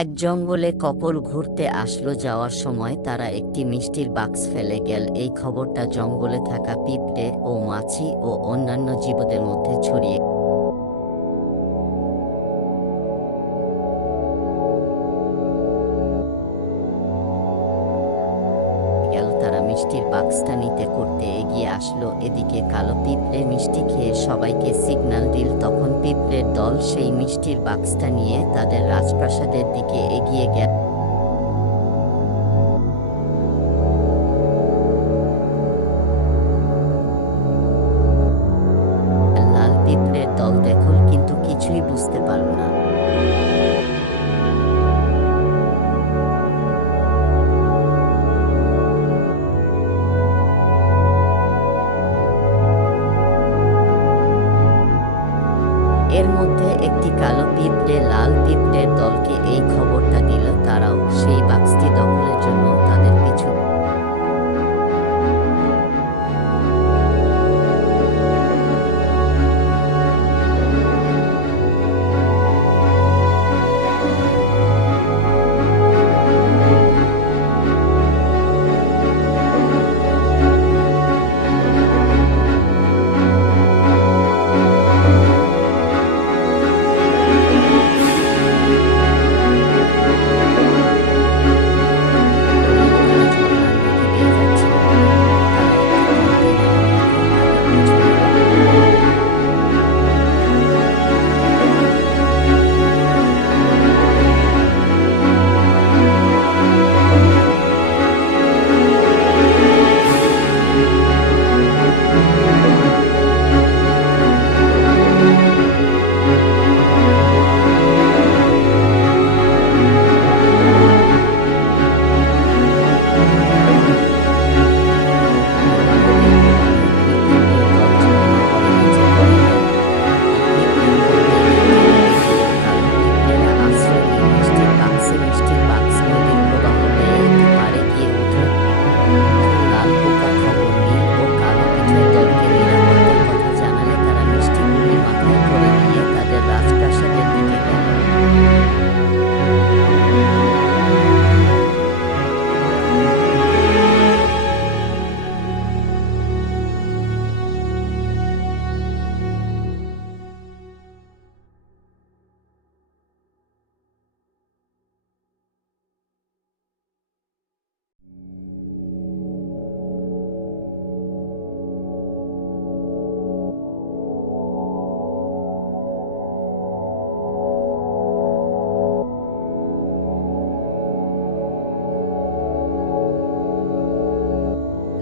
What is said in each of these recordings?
এক জঙ্গলে কপল ঘুরতে আসলো। যাওয়ার সময় তারা একটি মিষ্টির বাক্স ফেলে গেল। এই খবরটা জঙ্গলে থাকা পিঁপড়ে ও মাছি ও অন্যান্য জীবদের মধ্যে ছড়িয়ে গেল। তারা মিষ্টির বাক্সটা নিতে করতে এগিয়ে আসলো। এদিকে কালো পিঁপড়ে মিষ্টি খেয়ে সবাইকে সিগন্যাল দিল। তখন পিঁপড়ের দল সেই মিষ্টির বাক্সটা নিয়ে তাদের রাজপ্রাসাদের দিকে এগিয়ে গেল। লাল পিঁপড়ের দল দেখল কিন্তু কিছুই বুঝতে পারল না। এর মধ্যে একটি কালো পিঁপড়ে লাল পিঁপড়ের দলকে এই খবরটা দিল। তারাও সেই বাক্সটি দখলের জন্য তাদের পিছু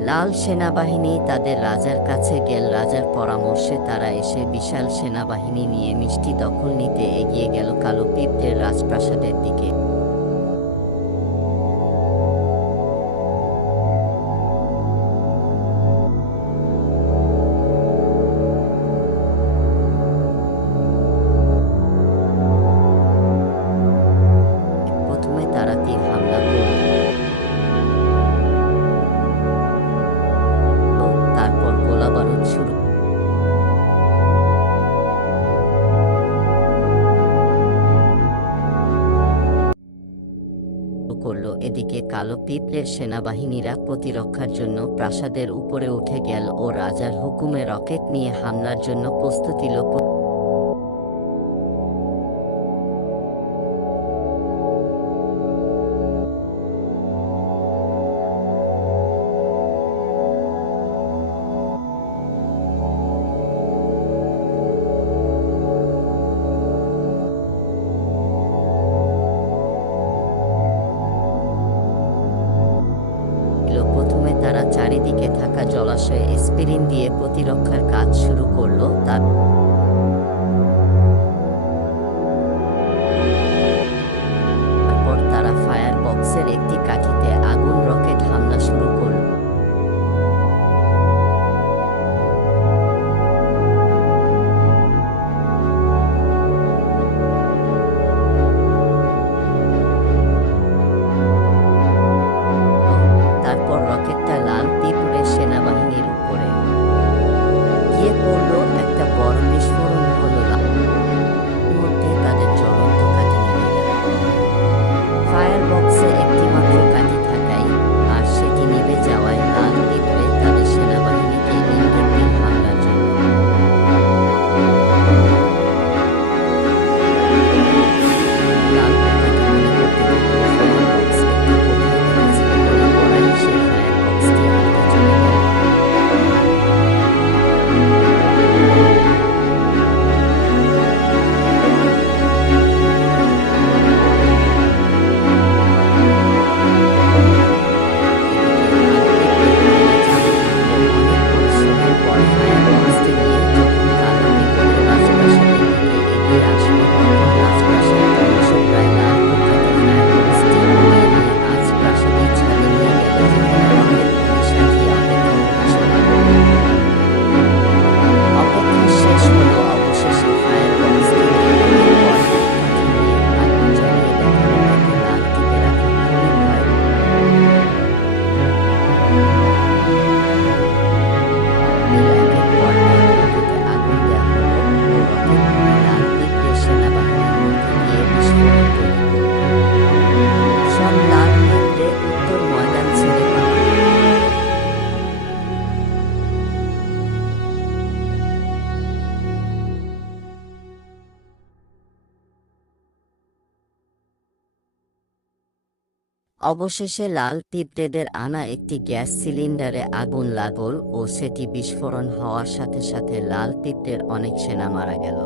লাল সেনাবাহিনী তাদের রাজার কাছে গেল। রাজার পরামর্শে তারা এসে বিশাল সেনাবাহিনী নিয়ে মিষ্টি দখল নিতে এগিয়ে গেল কালো পিঁপড়ের রাজপ্রাসাদের দিকে। প্রথমে তারা তীর হামলা করল, তারপর গোলাবারুদ শুরু করল। এদিকে কালো পিঁপড়ের সেনাবাহিনীরা প্রতিরক্ষার জন্য প্রাসাদের উপরে উঠে গেল ও রাজার হুকুমে রকেট নিয়ে হামলার জন্য প্রস্তুতি নিল। প্রথমে তারা চারিদিকে থাকা জলাশয়ে স্পিরিন দিয়ে প্রতিরক্ষার কাজ শুরু করলো। তারপর তারা ফায়ার বক্সের একটি কাঠিতে আগুন রকেট হামলা শুরু করল। তারপর রকেটটা লাল পিঁপড়ের সেনাবাহিনীর উপরে গিয়ে পড়ল। একটা বড় অবশেষে লাল পিঁপড়েদের আনা একটি গ্যাস সিলিন্ডারে আগুন লাগল ও সেটি বিস্ফোরণ হওয়ার সাথে সাথে লাল পিঁপড়ের অনেক সেনা মারা গেল।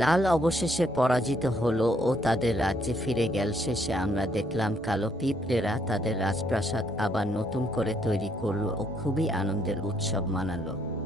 লাল অবশেষে পরাজিত হলো ও তাদের রাজ্যে ফিরে গেল। শেষে আমরা দেখলাম কালো পিঁপড়েরা তাদের রাজপ্রাসাদ আবার নতুন করে তৈরি করলো ও খুবই আনন্দের উৎসব মানালো।